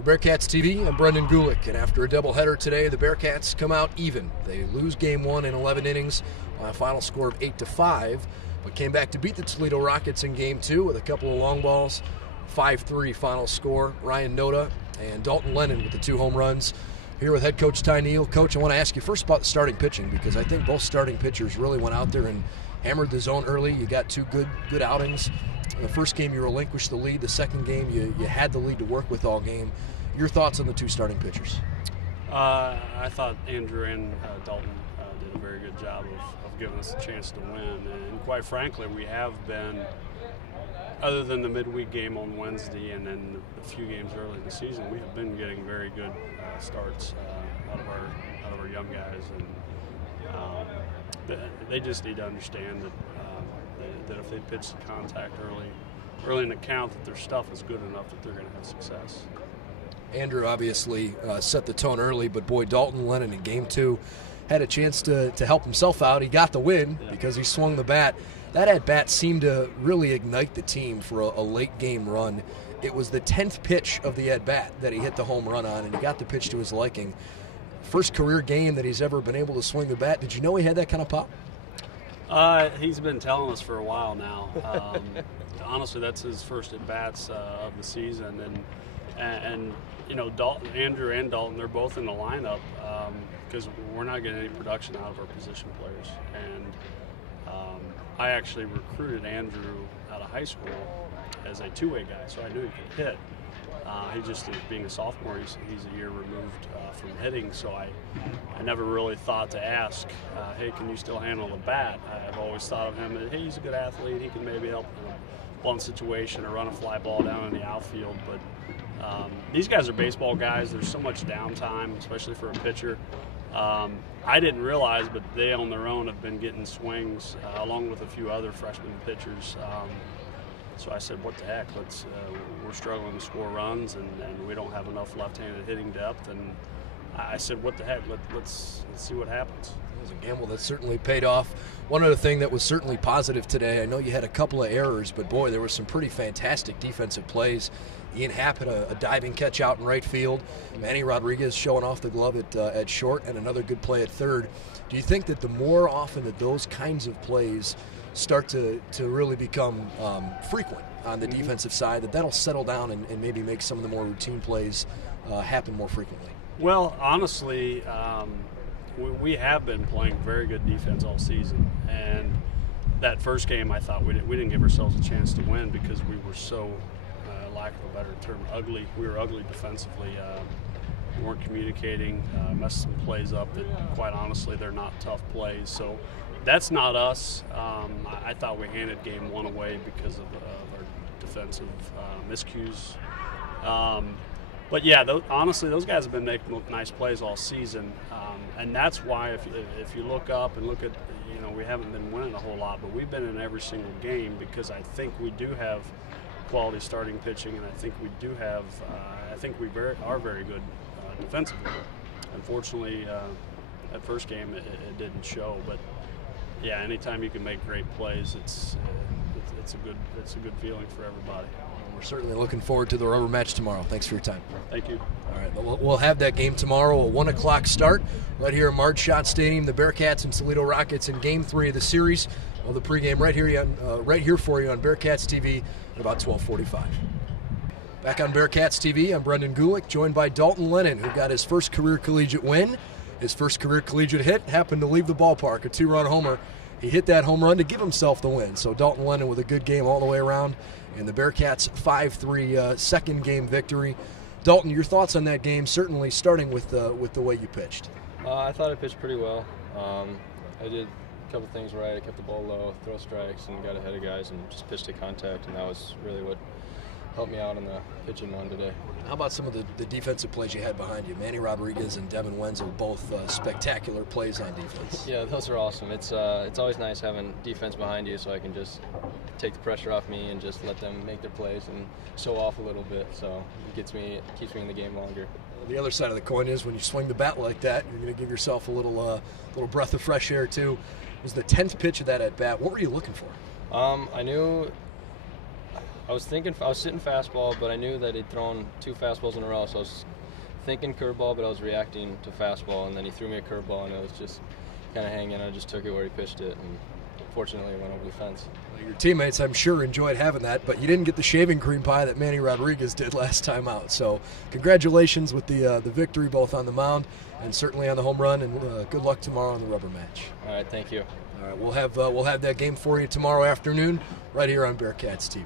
For Bearcats TV, I'm Brendan Gulick, and after a doubleheader today, the Bearcats come out even. They lose Game 1 in 11 innings by a final score of 8-5, but came back to beat the Toledo Rockets in Game 2 with a couple of long balls, 5-3 final score. Ryan Noda and Dalton Lennon with the 2 home runs. Here with head coach Ty Neal. Coach, I want to ask you first about the starting pitching, because I think both starting pitchers really went out there and hammered the zone early. You got 2 good outings. In the first game, you relinquished the lead. The second game, you had the lead to work with all game. Your thoughts on the 2 starting pitchers? I thought Andrew and Dalton did a very good job of giving us a chance to win. And quite frankly, we have been, other than the midweek game on Wednesday and then the few games early in the season, we have been getting very good starts out of our young guys. And they just need to understand that if they pitch the contact early in the count, that their stuff is good enough that they're going to have success. Andrew obviously set the tone early, but boy, Dalton Lennon in Game 2 had a chance to help himself out. He got the win because he swung the bat. That at-bat seemed to really ignite the team for a late-game run. It was the 10th pitch of the at-bat that he hit the home run on, and he got the pitch to his liking. First career game that he's ever been able to swing the bat. Did you know he had that kind of pop? He's been telling us for a while now. Honestly, that's his first at-bats of the season, and you know, Andrew and Dalton, they're both in the lineup because we're not getting any production out of our position players. And I actually recruited Andrew out of high school as a two-way guy, so I knew he could hit. He just, being a sophomore, he's a year removed from hitting, so I never really thought to ask, hey, can you still handle the bat? I've always thought of him as, hey, he's a good athlete, he can maybe help in a bunt situation or run a fly ball down in the outfield, but these guys are baseball guys. There's so much downtime, especially for a pitcher. I didn't realize, but they on their own have been getting swings along with a few other freshman pitchers. So I said, what the heck, we're struggling to score runs and we don't have enough left-handed hitting depth. And I said, what the heck, let's see what happens. It was a gamble that certainly paid off. One other thing that was certainly positive today, I know you had a couple of errors, but boy, there were some pretty fantastic defensive plays. Ian Happ had a diving catch out in right field. Manny Rodriguez showing off the glove at short, and another good play at third. Do you think that the more often that those kinds of plays start to really become frequent on the defensive side, that'll settle down and maybe make some of the more routine plays happen more frequently? Well, honestly, we have been playing very good defense all season, and that first game I thought we didn't give ourselves a chance to win because we were so, lack of a better term, ugly. We were ugly defensively. We weren't communicating, messed some plays up that, quite honestly, they're not tough plays. So that's not us. I thought we handed Game 1 away because of our defensive miscues. But yeah, honestly, those guys have been making nice plays all season, and that's why if you look up and look at, you know, we haven't been winning a whole lot, but we've been in every single game because I think we do have quality starting pitching, and I think we do have, I think we are very good defensively. Unfortunately, that first game it didn't show, but yeah, anytime you can make great plays, it's a good feeling for everybody. We're certainly looking forward to the rubber match tomorrow. Thanks for your time. Thank you. All right, we'll have that game tomorrow, a 1 o'clock start right here at Marge Schott Stadium. The Bearcats and Toledo Rockets in Game 3 of the series. Well, the pregame right here for you on Bearcats TV at about 12:45. Back on Bearcats TV, I'm Brendan Gulick, joined by Dalton Lennon, who got his first career collegiate win. His first career collegiate hit happened to leave the ballpark, a 2-run homer. He hit that home run to give himself the win. So Dalton Lennon with a good game all the way around, and the Bearcats 5-3 second game victory. Dalton, your thoughts on that game, certainly starting with the way you pitched. I thought I pitched pretty well. I did a couple things right. I kept the ball low, throw strikes, and got ahead of guys and just pitched to contact, and that was really what helped me out in the pitching one today. How about some of the defensive plays you had behind you? Manny Rodriguez and Devin Wenzel, both spectacular plays on defense. Yeah, those are awesome. It's always nice having defense behind you, so I can just take the pressure off me and just let them make their plays and show off a little bit. So it keeps me in the game longer. The other side of the coin is when you swing the bat like that, you're going to give yourself a little breath of fresh air too. It was the 10th pitch of that at bat. What were you looking for? I knew I was sitting fastball, but I knew that he'd thrown 2 fastballs in a row, so I was thinking curveball, but I was reacting to fastball, and then he threw me a curveball, and it was just kind of hanging. I just took it where he pitched it, and fortunately it went over the fence. Your teammates, I'm sure, enjoyed having that, but you didn't get the shaving cream pie that Manny Rodriguez did last time out. So congratulations with the victory, both on the mound and certainly on the home run, and good luck tomorrow on the rubber match. All right, thank you. All right, we'll have that game for you tomorrow afternoon right here on Bearcats TV.